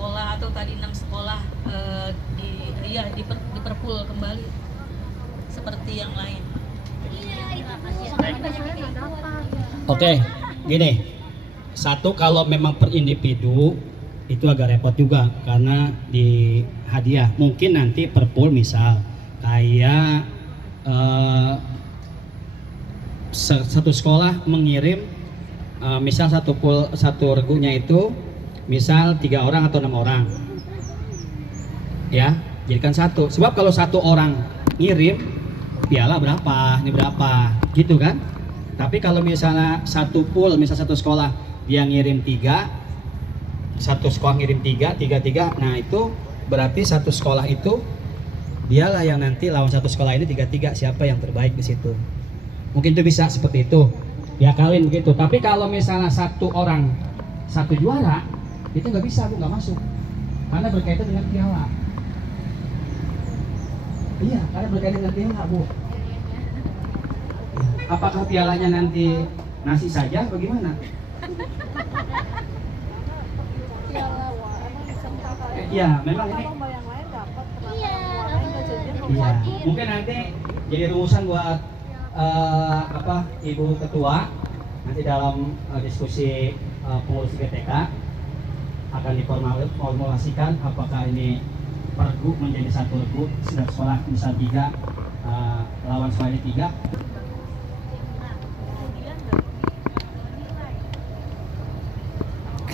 sekolah atau tadi 6 sekolah diperpul kembali seperti yang lain. Oke, gini. Satu, kalau memang per individu itu agak repot juga karena di hadiah. Mungkin nanti per pool misal kayak satu sekolah mengirim misal satu pool, satu regunya itu misal 3 orang atau 6 orang, ya jadikan satu. Sebab kalau satu orang ngirim piala berapa, ini berapa, gitu kan. Tapi kalau misalnya satu pool, misal satu sekolah dia ngirim 3, satu sekolah ngirim 3, 3, nah itu berarti satu sekolah itu dialah yang nanti lawan satu sekolah ini 3-3, siapa yang terbaik di situ. Mungkin itu bisa seperti itu, diakalin begitu. Tapi kalau misalnya satu orang satu juara, itu nggak bisa, Bu, nggak masuk, karena berkaitan dengan piala. Iya, karena berkaitan dengan piala, Bu. Apakah pialanya nanti nasi saja, bagaimana? Iya, memang ini. Iya, mungkin nanti jadi rumusan buat Ibu Ketua nanti dalam diskusi pengurus GTK akan diformulasikan apakah ini pergu menjadi satu regu, sekolah misal 3 lawan sekolahnya 3.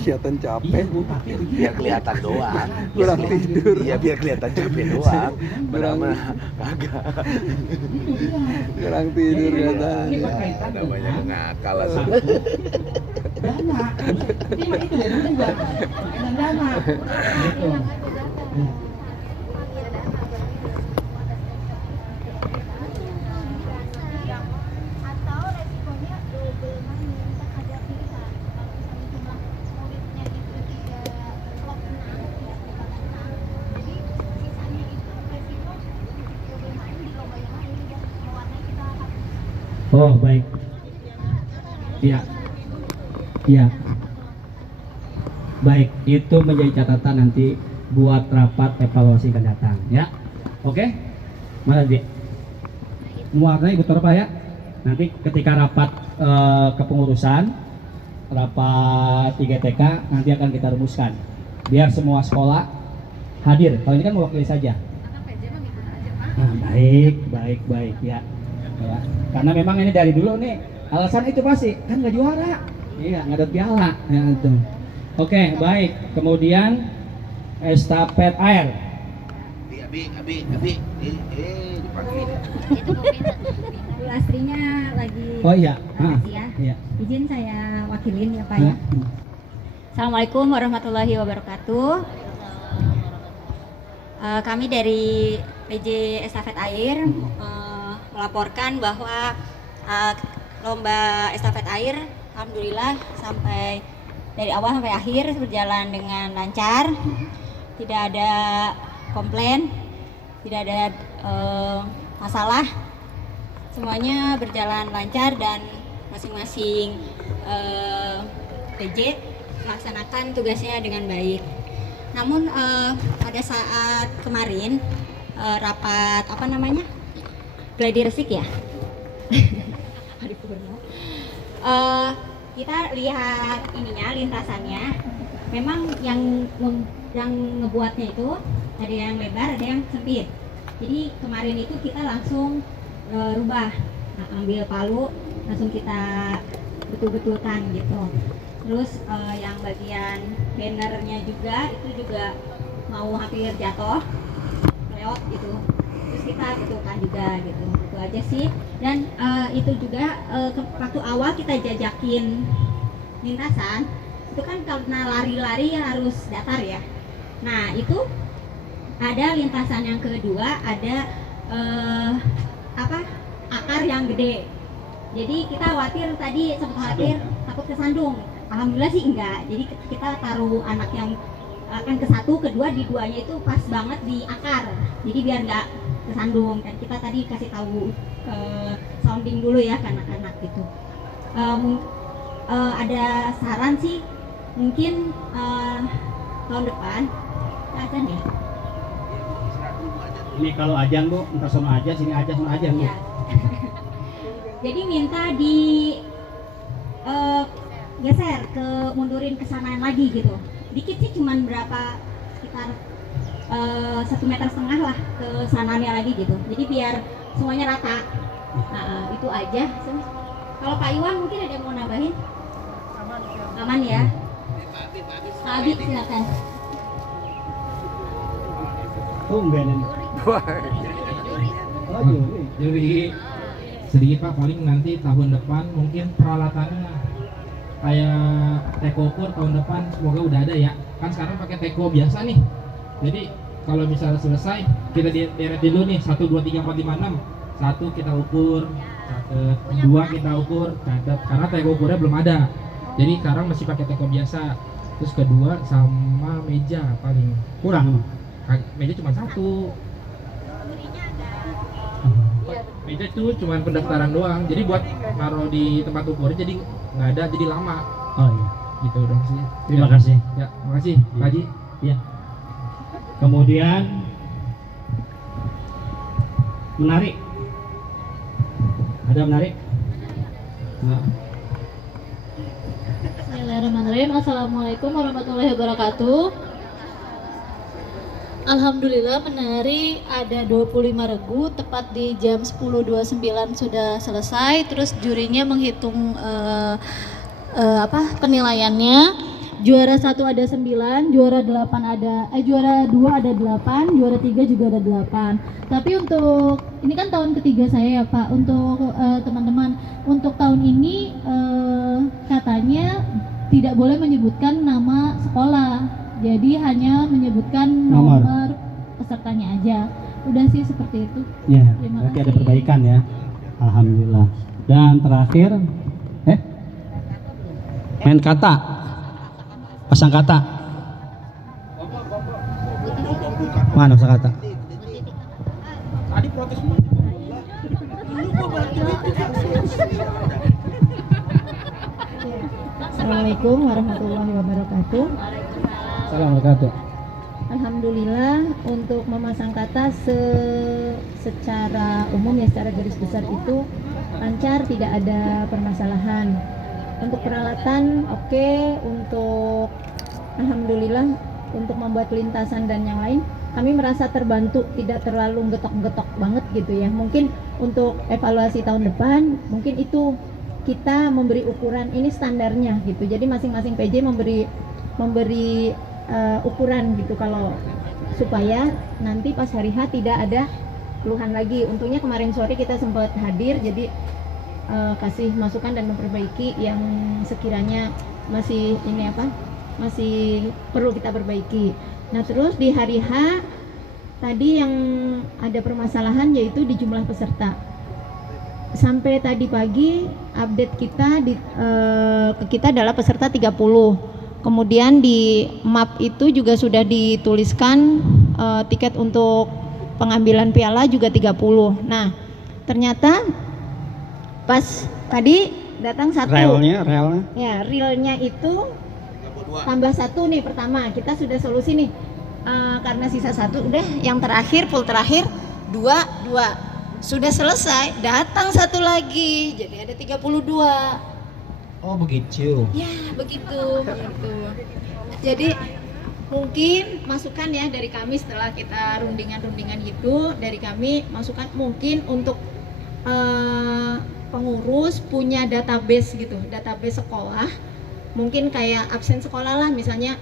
Kelihatan capek. Iya, Bu, tapi Biar kelihatan doang. Kurang tidur. Iya, biar kelihatan capek doang. Benar-benar kagak. Kurang tidur Ini katanya. berkaitan Namanya dengan ngakal lah. dana. Ini itu dari juga berkaitan dana. Gitu. Oh, baik. Iya. Iya. Baik, itu menjadi catatan nanti buat rapat evaluasi akan datang, ya. Oke? Mana, Dik? Muarnya Ibu Torpa ya. Nanti ketika rapat kepengurusan, rapat IGTK nanti akan kita rumuskan. Biar semua sekolah hadir. Kalau ini kan mewakili saja. Nah, baik ya. Ya. Karena memang ini dari dulu nih alasan itu pasti kan nggak juara, iya nggak ada piala, ya itu. Oke, baik. Kemudian estafet air. Abi, dipanggil. Itu Bu Astrinya lagi. Oh iya. Makasih ya. Iya. Izin saya wakilin ya Pak ya. Assalamualaikum warahmatullahi wabarakatuh. Kami dari PJ Estafet Air melaporkan bahwa lomba estafet air alhamdulillah sampai dari awal sampai akhir berjalan dengan lancar, tidak ada komplain, tidak ada masalah, semuanya berjalan lancar dan masing-masing PJ melaksanakan tugasnya dengan baik. Namun pada saat kemarin rapat gladi resik ya. Kita lihat ininya, lintasannya. Memang yang ngebuatnya itu ada yang lebar, ada yang sempit. Jadi kemarin itu kita langsung rubah, ambil palu, langsung kita betul-betulkan gitu. Terus yang bagian bannernya juga itu juga mau hampir jatuh, lewat gitu. Terus kita betulkan juga gitu. Itu aja sih. Dan itu juga waktu awal kita jajakin lintasan, itu kan karena lari-lari harus datar ya. Nah itu ada lintasan yang kedua, ada akar yang gede. Jadi kita khawatir tadi, sempat khawatir takut kesandung. Alhamdulillah sih enggak. Jadi kita taruh anak yang akan ke satu, kedua, di duanya itu pas banget di akar. Jadi biar nggak kesandung. Kan kita tadi kasih tahu sounding dulu ya ke anak-anak gitu. Ada saran sih, mungkin tahun depan azan ya. Ini kalau ajan Bu, entar sono aja, sini aja, sono aja Bu. Ya. Jadi minta di geser ke mundurin ke sanaan lagi gitu. Dikit sih, cuman berapa, sekitar 1,5 meter lah ke sananya lagi gitu. Jadi biar semuanya rata. Nah, itu aja. Kalau Pak Iwan mungkin ada yang mau nambahin? Aman ya. Pak Abi silakan. Tumbenin. Oh, Jadi sedikit Pak, paling nanti tahun depan mungkin peralatannya kayak teko ukur tahun depan semoga udah ada ya. Kan sekarang pakai teko biasa nih. Jadi kalau misalnya selesai kita deret dulu nih 1 2 3 4 5 6. 1 kita ukur, 2 kita ukur, catat karena teko ukurnya belum ada. Jadi sekarang masih pakai teko biasa. Terus kedua sama meja paling kurang emang. meja cuma 1. Meja itu cuma pendaftaran doang, jadi buat naruh di tempat ukurnya jadi nggak ada, jadi lama Oh iya. gitu dong sih. Terima Ya. kasih. Ya, makasih Pak Haji. Ya. Kemudian menarik. Ada menarik? Nah. Bismillahirrahmanirrahim. Assalamualaikum warahmatullahi wabarakatuh. Alhamdulillah menari ada 25 regu, tepat di jam 10.29 sudah selesai. Terus jurinya menghitung penilaiannya. Juara 1 ada 9, juara 8 ada juara 2 ada 8, juara 3 juga ada 8. Tapi untuk ini kan tahun ketiga saya ya Pak. Untuk teman-teman, untuk tahun ini katanya tidak boleh menyebutkan nama sekolah. Jadi hanya menyebutkan nomor pesertanya aja. Udah sih seperti itu. Ya, Terima berarti ada kasih. perbaikan ya. Alhamdulillah. Dan terakhir, main kata, pasang kata. Mana pasang kata? Tadi protes mulu. Assalamualaikum warahmatullahi wabarakatuh. Assalamualaikum. Alhamdulillah untuk memasang kata secara umum ya, secara garis besar itu lancar, tidak ada permasalahan. Untuk peralatan oke, untuk alhamdulillah untuk membuat lintasan dan yang lain kami merasa terbantu, tidak terlalu getok-getok banget gitu ya. Mungkin untuk evaluasi tahun depan mungkin itu kita memberi ukuran ini standarnya gitu. Jadi masing-masing PJ memberi ukuran gitu, kalau supaya nanti pas hari H tidak ada keluhan lagi. Untungnya kemarin sore kita sempat hadir, jadi kasih masukan dan memperbaiki yang sekiranya masih masih perlu kita perbaiki. Nah terus di hari H tadi yang ada permasalahan yaitu di jumlah peserta. Sampai tadi pagi update kita ke kita adalah peserta 30. Kemudian di map itu juga sudah dituliskan tiket untuk pengambilan piala juga 30. Nah, ternyata pas tadi datang 1. Relnya. Ya, realnya itu tambah 1 nih pertama. Kita sudah solusi nih. Karena sisa 1 udah yang terakhir full terakhir 2. Sudah selesai, datang 1 lagi. Jadi ada 32. Oh begitu. Ya begitu. Jadi mungkin masukan ya dari kami setelah kita rundingan gitu, dari kami masukan mungkin untuk pengurus punya database gitu, database sekolah, mungkin kayak absen sekolah lah, misalnya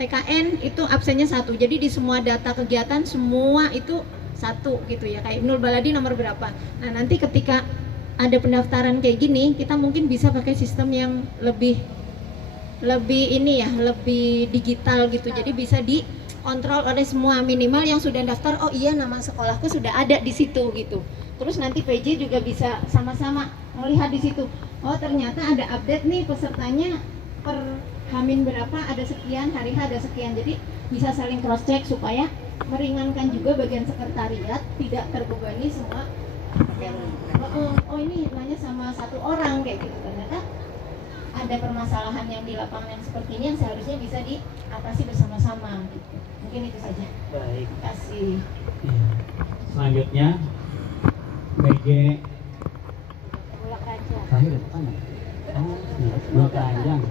TKN itu absennya 1, jadi di semua data kegiatan semua itu 1 gitu ya, kayak Ibnul Baladi nomor berapa. Nah nanti ketika ada pendaftaran kayak gini, kita mungkin bisa pakai sistem yang lebih ini ya, lebih digital gitu. Jadi bisa dikontrol oleh semua, minimal yang sudah daftar, oh iya nama sekolahku sudah ada di situ gitu. Terus nanti PJ juga bisa sama-sama melihat di situ. Oh ternyata ada update nih pesertanya per Hamin berapa ada sekian, hari H ada sekian. Jadi bisa saling cross check supaya meringankan juga bagian sekretariat, tidak terbebani semua yang oh ini nanya sama 1 orang kayak gitu, ternyata ada permasalahan yang di lapangan yang seperti ini yang seharusnya bisa diatasi bersama-sama gitu. Mungkin itu saja. Baik. Terima kasih. Iya. Selanjutnya BG Saya udah tanya. Oh, iya. Keranjang.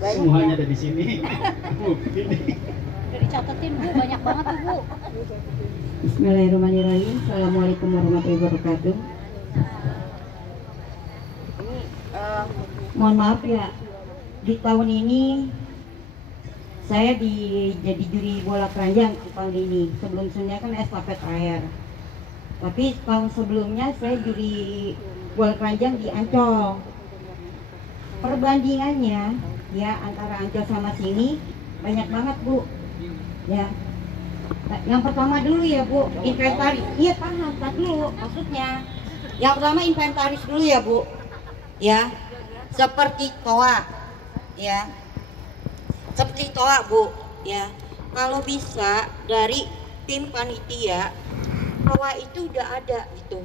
Semuanya ada di sini. Udah dicatetin Bu, banyak banget tuh Bu. Bismillahirrahmanirrahim. Assalamualaikum warahmatullahi wabarakatuh. Mohon maaf ya, di tahun ini saya jadi juri bola keranjang di tahun ini. Sebelumnya kan estafet terakhir. Tapi tahun sebelumnya saya juri bola keranjang di Ancol. Perbandingannya ya antara Ancol sama sini banyak banget Bu. Ya. Yang pertama dulu ya Bu, inventaris. Iya paham, tak dulu maksudnya. Yang pertama inventaris dulu ya Bu. Ya. Seperti toa. Ya. Seperti toa Bu, ya. Kalau bisa dari tim panitia toa itu udah ada gitu.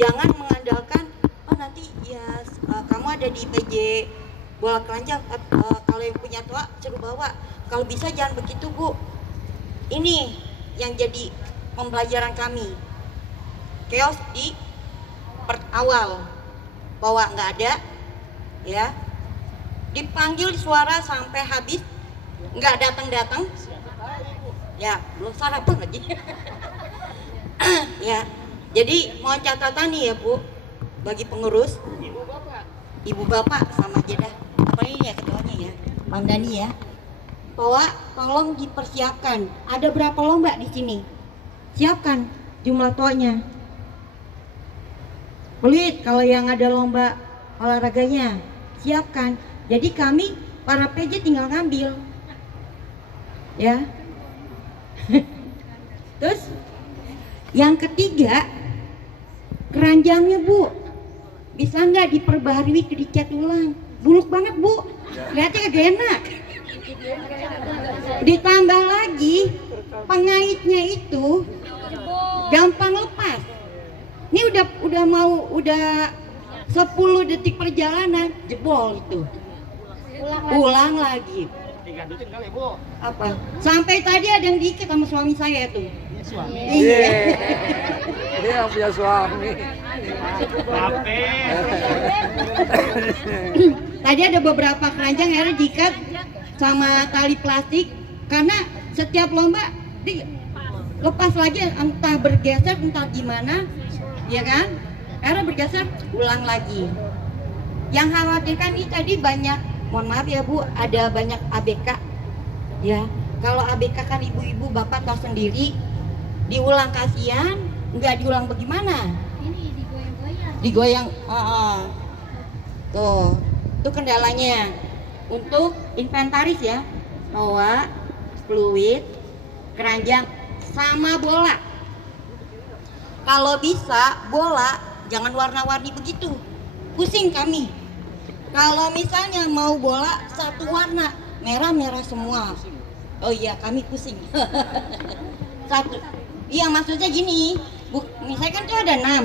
Jangan mengandalkan oh nanti ya kamu ada di PJ bola keranjang kalau yang punya toa suruh bawa. Kalau bisa jangan begitu Bu. Ini yang jadi pembelajaran kami. Chaos di awal bahwa nggak ada, ya. Dipanggil suara sampai habis, nggak datang. Ya belum sarapan lagi. Ya, jadi mohon catatan nih ya Bu, bagi pengurus, ibu bapak sama aja dah. Apa ini ya ketuanya ya, Bang Dani ya. Bahwa tolong dipersiapkan. Ada berapa lomba di sini? Siapkan jumlah toanya. Pelit kalau yang ada lomba olahraganya, siapkan. Jadi kami para PJ tinggal ngambil. Ya. Terus yang ketiga, keranjangnya Bu, bisa nggak diperbaharui, dicat ulang? Buluk banget Bu, lihatnya gak enak. Ditambah lagi pengaitnya itu gampang lepas. Ini udah 10 detik perjalanan jebol itu. Ulang lagi. Digandutin kali Bu. Apa? Sampai tadi ada yang diikat sama suami saya tuh. Iya. Dia yang punya suami. Tadi ada beberapa keranjang akhirnya diikat sama tali plastik karena setiap lomba lepas lagi, entah bergeser entah gimana, ya kan? Akhirnya bergeser ulang lagi. Yang khawatirkan ini tadi banyak, mohon maaf ya Bu, ada banyak ABK, ya. Kalau ABK kan ibu-ibu bapak tahu sendiri, diulang kasihan, nggak diulang bagaimana? Ini Digoyang. Tuh, itu kendalanya. Untuk inventaris ya, toa, fluid, keranjang, sama bola. Kalau bisa bola jangan warna-warni begitu, pusing kami. Kalau misalnya mau bola satu warna, merah semua, oh iya kami pusing. Satu, iya maksudnya gini, misalnya kan tuh ada 6,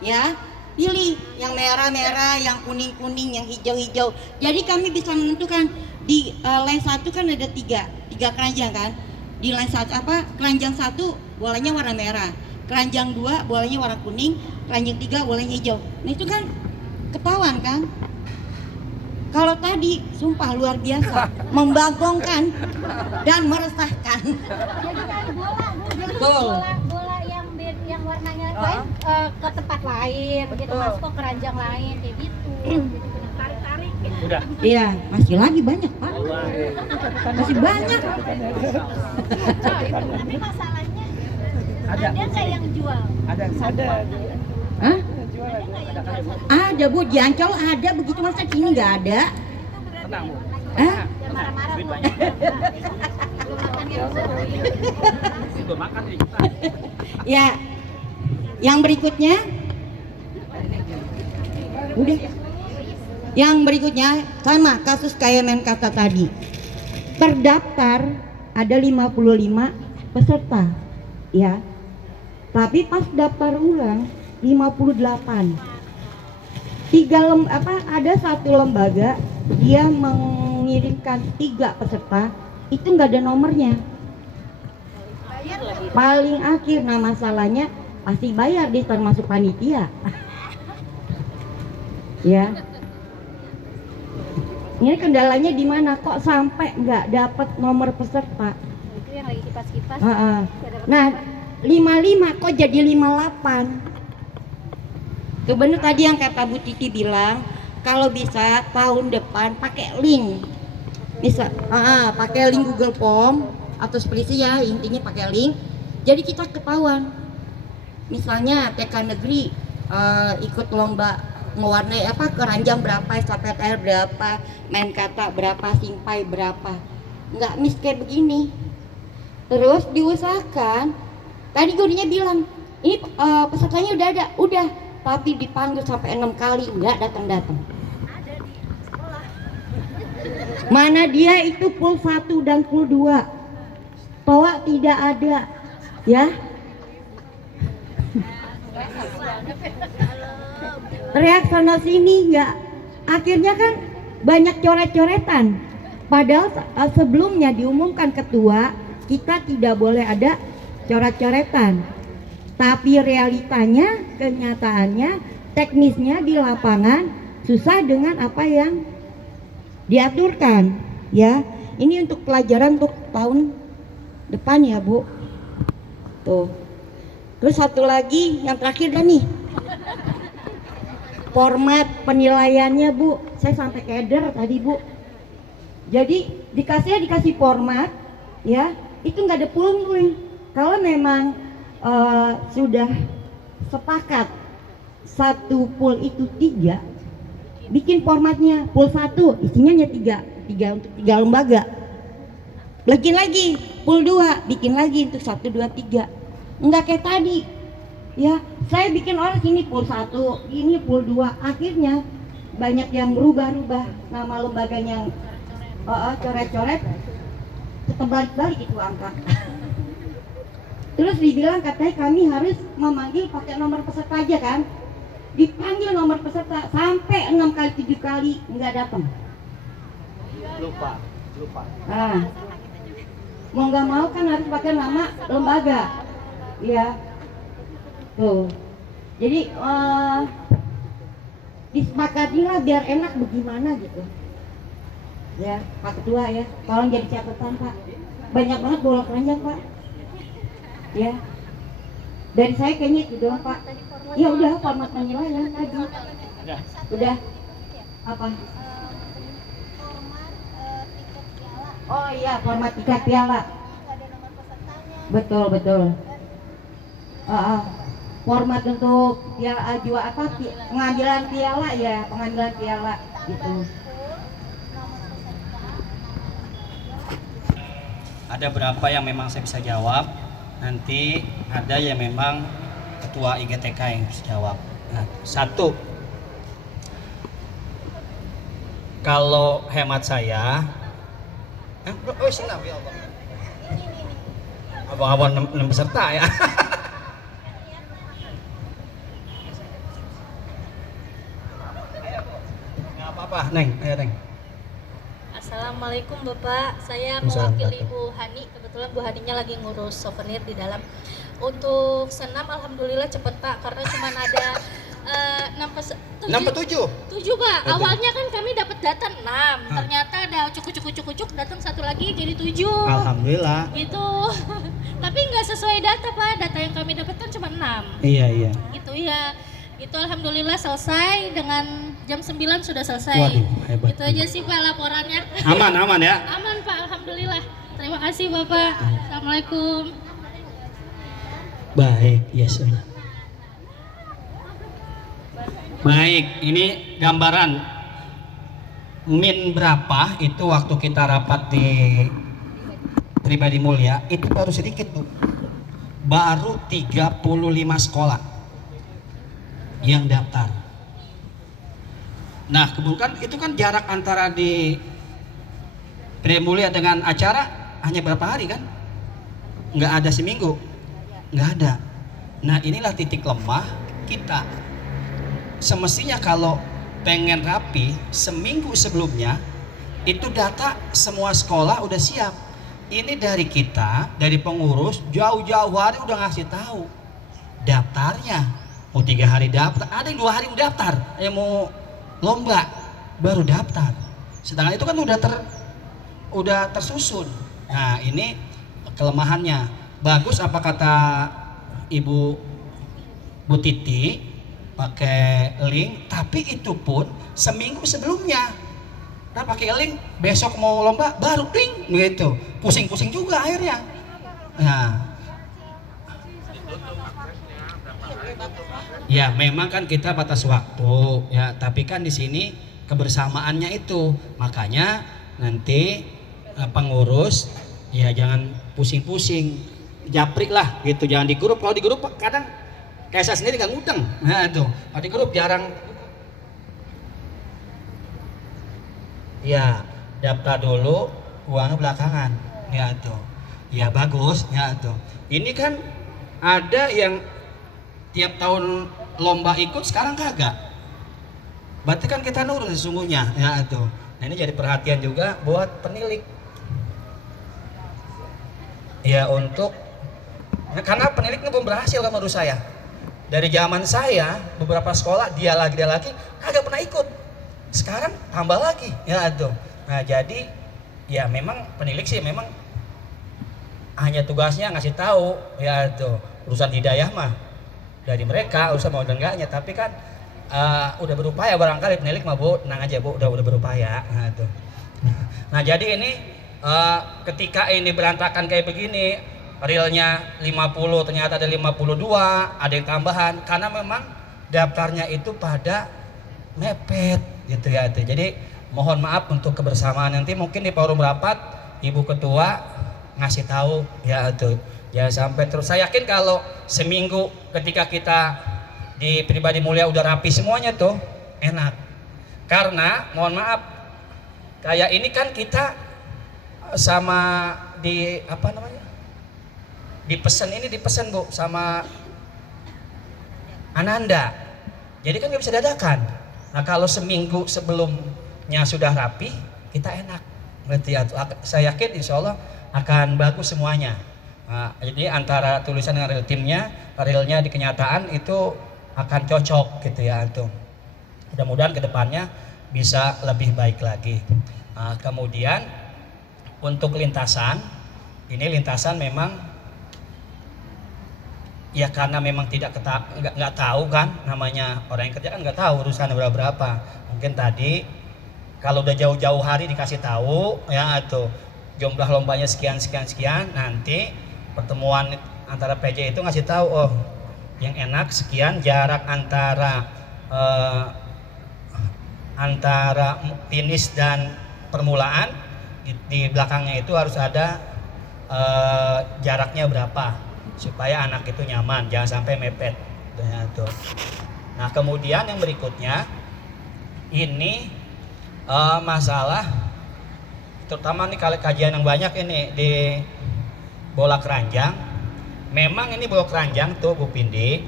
ya. Pilih yang merah-merah, yang kuning-kuning, yang hijau-hijau. Jadi kami bisa menentukan di line 1 kan ada 3 keranjang kan. Di line 1 keranjang 1 bolanya warna merah, keranjang 2 bolanya warna kuning, keranjang 3 bolanya hijau. Nah itu kan ketahuan kan. Kalau tadi sumpah luar biasa, membagongkan dan meresahkan. jadi kan bola Bu, jadi Betul. bola yang warnanya lain ke tempat lain begitu, masuk ke keranjang lain kayak gitu. Tarik-tarik. Iya, masih lagi banyak Pak. Masih banyak. Tapi masalahnya ada nggak yang jual? Ada. Hah? Ada Bu, di Ancol ada, begitu masa sini nggak ada? Tenang Bu. Hah? Marah-marah Bu. Belum makan ya Bu. Udah makan nih kita. Ya, yang berikutnya, udah. Yang berikutnya sama kasus kayak main kata tadi. Terdaftar ada 55 peserta, ya. Tapi pas daftar ulang 58. Ada satu lembaga dia mengirimkan 3 peserta, itu nggak ada nomornya. Paling akhir. Nah masalahnya pasti bayar deh, termasuk panitia. Ya. Ini kendalanya di mana? Kok sampai nggak dapat nomor peserta? Itu yang lagi kipas-kipas. Nah, 55 kok jadi 58? Tuh bener tadi yang kata Bu Titi bilang, kalau bisa tahun depan pakai link. Bisa, pakai link Google Form atau spreadsheet ya, intinya pakai link. Jadi kita ketahuan. Misalnya TK negeri ikut lomba mewarnai keranjang berapa, estafet air berapa, main kata berapa, simpai berapa. Nggak miss kayak begini. Terus diusahakan, tadi gurunya bilang ini pesertanya udah ada, udah, tapi dipanggil sampai 6 kali nggak datang-datang. Mana dia itu pool 1 dan pool 2, toa tidak ada, ya. Teriak sana sini nggak, akhirnya kan banyak coret-coretan. Padahal sebelumnya diumumkan ketua kita tidak boleh ada coret-coretan. Tapi realitanya, kenyataannya, teknisnya di lapangan susah dengan apa yang diaturkan. Ya, ini untuk pelajaran untuk tahun depan ya Bu. Tuh. Terus satu lagi yang terakhir dah nih. Format penilaiannya Bu, saya sampai keder tadi Bu. Jadi dikasih format, ya, itu nggak ada pulung. Kalau memang sudah sepakat satu pool itu 3, bikin formatnya pool 1 isinya hanya 3 untuk 3 lembaga. Bikin lagi pool 2, bikin lagi untuk 1, 2, 3. Enggak kayak tadi. Ya, saya bikin orang sini pool 1, ini pool 2, akhirnya banyak yang merubah-rubah nama lembaganya, coret-coret, tetap balik-balik itu angka. Terus dibilang katanya kami harus memanggil pakai nomor peserta aja kan, dipanggil nomor peserta sampai 6 kali 7 kali nggak datang. Lupa. Nah, mau nggak mau kan harus pakai nama lembaga, ya. Tuh, jadi disepakatilah biar enak bagaimana gitu. Ya, Pak Ketua ya, tolong jadi catatan Pak. Banyak banget bola keranjang Pak. Ya, dari saya kayaknya itu doang Pak. Ya udah, format penilaian tadi. Udah. Apa? Oh iya, format tiket piala. Betul. Format untuk piala pengambilan piala ya, pengambilan piala gitu. Ada berapa yang memang saya bisa jawab, nanti ada yang memang ketua IGTK yang bisa jawab. Nah, 1, kalau hemat saya, abang-abang 6 peserta ya. Neng, ayo Neng. Assalamualaikum Bapak, saya mewakili Bu Hani. Kebetulan Bu Haninya lagi ngurus souvenir di dalam. Untuk senam alhamdulillah cepet Pak, karena cuma ada 7 Pak. Awalnya kan kami dapat data 6, ternyata ada cukup datang 1 lagi jadi 7. Alhamdulillah. Gitu. Tapi nggak sesuai data Pak, data yang kami dapatkan cuma 6. Iya. Gitu ya. Itu alhamdulillah selesai dengan jam 9 sudah selesai. Waduh, hebat. Itu aja sih Pak laporannya. Aman ya. Aman Pak, alhamdulillah. Terima kasih Bapak. Assalamualaikum. Baik, yes. Baik, ini gambaran min berapa itu waktu kita rapat di Pribadi Mulia, itu baru sedikit Bu. Baru 35 sekolah yang daftar. Nah, kemudian itu kan jarak antara di Pribadi Mulia dengan acara hanya berapa hari kan? Nggak ada seminggu, nggak ada. Nah, inilah titik lemah kita. Semestinya kalau pengen rapi, seminggu sebelumnya itu data semua sekolah udah siap. Ini dari kita, dari pengurus jauh-jauh hari udah ngasih tahu daftarnya. Mau 3 hari daftar, ada yang 2 hari daftar, yang mau lomba baru daftar. Sedangkan itu kan udah tersusun. Nah ini kelemahannya. Bagus apa kata Ibu Bu Titi pakai link, tapi itu pun seminggu sebelumnya. Nah pakai link, besok mau lomba baru link gitu. Pusing-pusing juga akhirnya. Nah, ya memang kan kita batas waktu ya, tapi kan di sini kebersamaannya itu. Makanya nanti pengurus ya jangan pusing-pusing. Japrik lah gitu, jangan di grup. Kalau di grup kadang kayak saya sendiri nggak ngutang. Nah tuh, kalau di grup jarang. Ya daftar dulu, uangnya belakangan. Ya tuh, ya bagus. Ya tuh, ini kan ada yang tiap tahun lomba ikut, sekarang kagak. Berarti kan kita nurun sesungguhnya. Ya tuh, nah ini jadi perhatian juga buat penilik. Ya untuk karena peniliknya belum berhasil kan menurut saya. Dari zaman saya beberapa sekolah dia lagi kagak pernah ikut. Sekarang tambah lagi ya tuh. Nah jadi ya memang penilik sih memang hanya tugasnya ngasih tahu ya tuh. Urusan hidayah mah dari mereka, urusan mau dan enggaknya. Tapi kan udah berupaya barangkali penilik mah Bu, tenang aja Bu, udah berupaya. Nah tuh. Nah jadi ini ketika ini berantakan kayak begini, realnya 50 ternyata ada 52, ada yang tambahan karena memang daftarnya itu pada mepet gitu ya. Jadi mohon maaf untuk kebersamaan, nanti mungkin di forum rapat Ibu Ketua ngasih tahu ya itu. Jangan sampai terus, saya yakin kalau seminggu ketika kita di Pribadi Mulia udah rapi semuanya tuh enak. Karena mohon maaf kayak ini kan kita sama di apa namanya? Dipesan Bu sama Ananda. Jadi kan nggak bisa dadakan. Nah kalau seminggu sebelumnya sudah rapi, kita enak. Berarti ya, saya yakin insya Allah akan bagus semuanya. Nah, jadi antara tulisan dengan real timnya, realnya di kenyataan itu akan cocok gitu ya tuh. Mudah-mudahan kedepannya bisa lebih baik lagi. Nah, kemudian untuk lintasan, ini lintasan memang ya karena memang nggak tahu kan, namanya orang yang kerja kan nggak tahu urusan berapa. Mungkin tadi kalau udah jauh-jauh hari dikasih tahu ya tuh jumlah lombanya sekian, nanti pertemuan antara PJ itu ngasih tahu oh yang enak sekian, jarak antara finish dan permulaan di belakangnya itu harus ada jaraknya berapa supaya anak itu nyaman, jangan sampai mepet. Nah kemudian yang berikutnya ini masalah terutama nih kalau kajian yang banyak ini di bola keranjang. Memang ini bola keranjang tuh Bu Pindi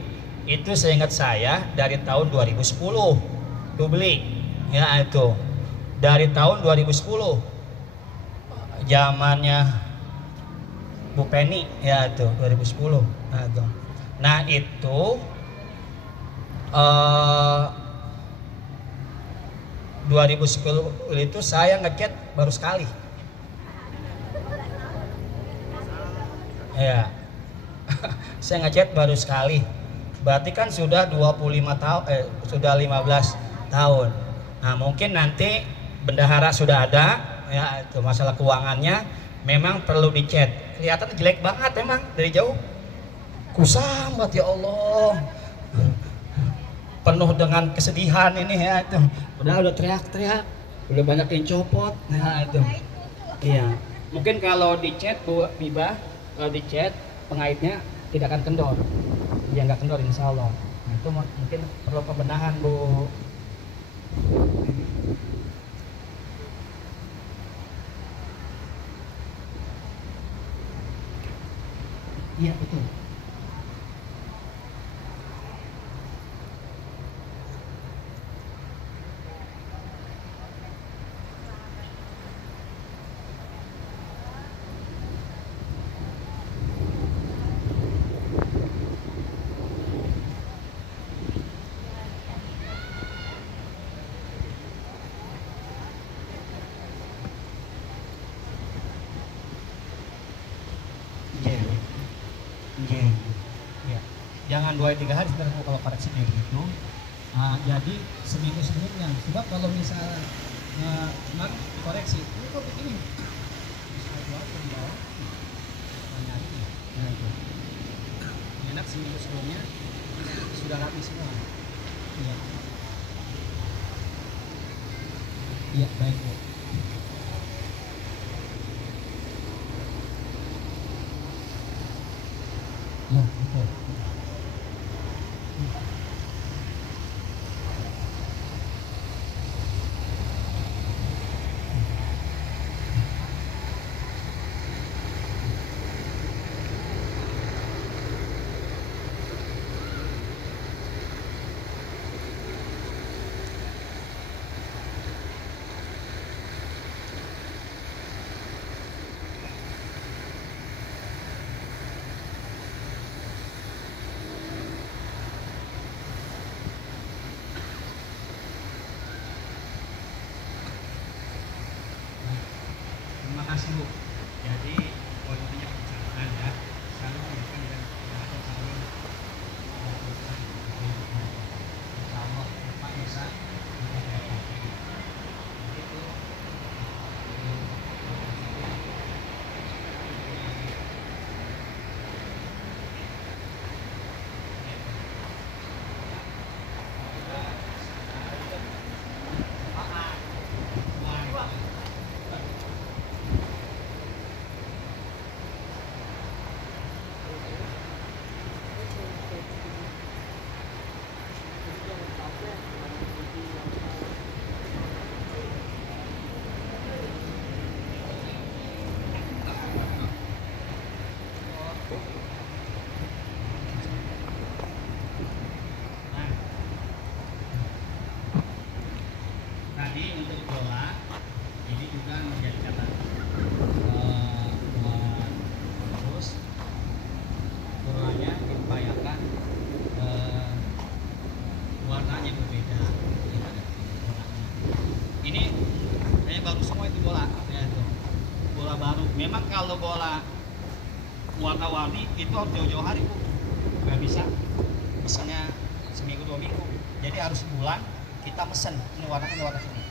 itu seingat saya dari tahun 2010 tuh beli ya itu dari tahun 2010 zamannya Bu Penny ya tuh 2010. Nah itu 2010 itu saya ngecat baru sekali. Ya. Saya ngecat baru sekali. Berarti kan sudah 25 tahun sudah 15 tahun. Nah, mungkin nanti bendahara sudah ada ya itu masalah keuangannya memang perlu dicat. Kelihatan jelek banget memang dari jauh. Kusam banget ya Allah. Penuh dengan kesedihan ini ya itu. Udah teriak-teriak, udah banyak yang copot. Nah itu. Iya. Mungkin kalau dicat Bu Biba, kalau dicat pengaitnya tidak akan kendor. Ya nggak kendor insya Allah. Nah, itu mungkin perlu pembenahan Bu. Iya betul. Nggih. Ya. Jangan 2-3 hari sebenarnya kalau koreksi kayak gitu. Jadi seminggu sebelumnya. Sebab kalau misal kemarin koreksi, ini kok begini? Di bawah. Nyari. Nah, itu. Enak seminggu sebelumnya sudah rapi semua. Iya. Iya, baik Bu. Ya, betul. Terima kasih Bu. Jadi poinnya pencernaan ya. Selalu menunjukkan dan ada calon insya Allah Bapak bisa itu tadi untuk bola ini juga menjadi catatan buat terus bolanya diupayakan warnanya berbeda daripada bolanya. Ini kayaknya baru semua itu bola ya, itu bola baru. Memang kalau bola warna-warni itu harus jauh-jauh hari Bu, nggak bisa misalnya seminggu 2 minggu, jadi harus sebulan kita pesen ini warna sini.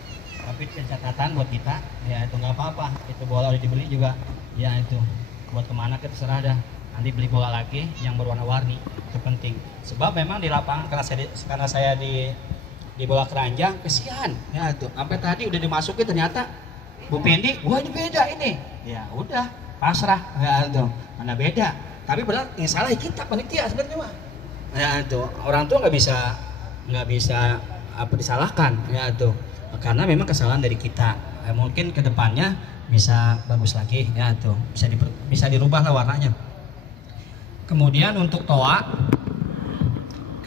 Tapi catatan buat kita ya itu nggak apa-apa, itu bola udah dibeli juga ya itu buat kemana kita terserah dah, nanti beli bola lagi yang berwarna-warni, itu penting. Sebab memang di lapangan karena saya di bola keranjang kesian ya itu sampai tadi udah dimasukin ternyata Bu Pendi, wah ini beda ini ya udah pasrah ya itu mana beda, tapi benar yang salah kita panitia sebenarnya mah ya itu orang tua nggak bisa apa disalahkan ya itu karena memang kesalahan dari kita. Mungkin kedepannya bisa bagus lagi ya tuh bisa dirubah lah warnanya. Kemudian untuk toa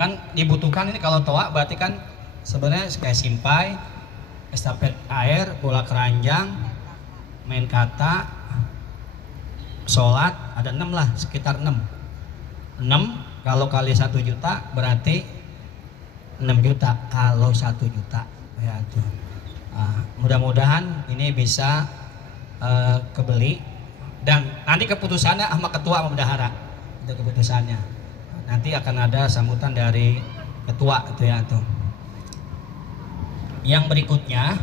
kan dibutuhkan ini, kalau toa berarti kan sebenarnya kayak simpai, estafet air, bola keranjang, main kata, sholat, ada 6 lah, sekitar 6 kalau kali 1 juta berarti 6 juta kalau 1 juta ya tuh. Mudah-mudahan ini bisa kebeli, dan nanti keputusannya sama ketua sama bendahara itu keputusannya. Nanti akan ada sambutan dari ketua itu ya tuh. Yang berikutnya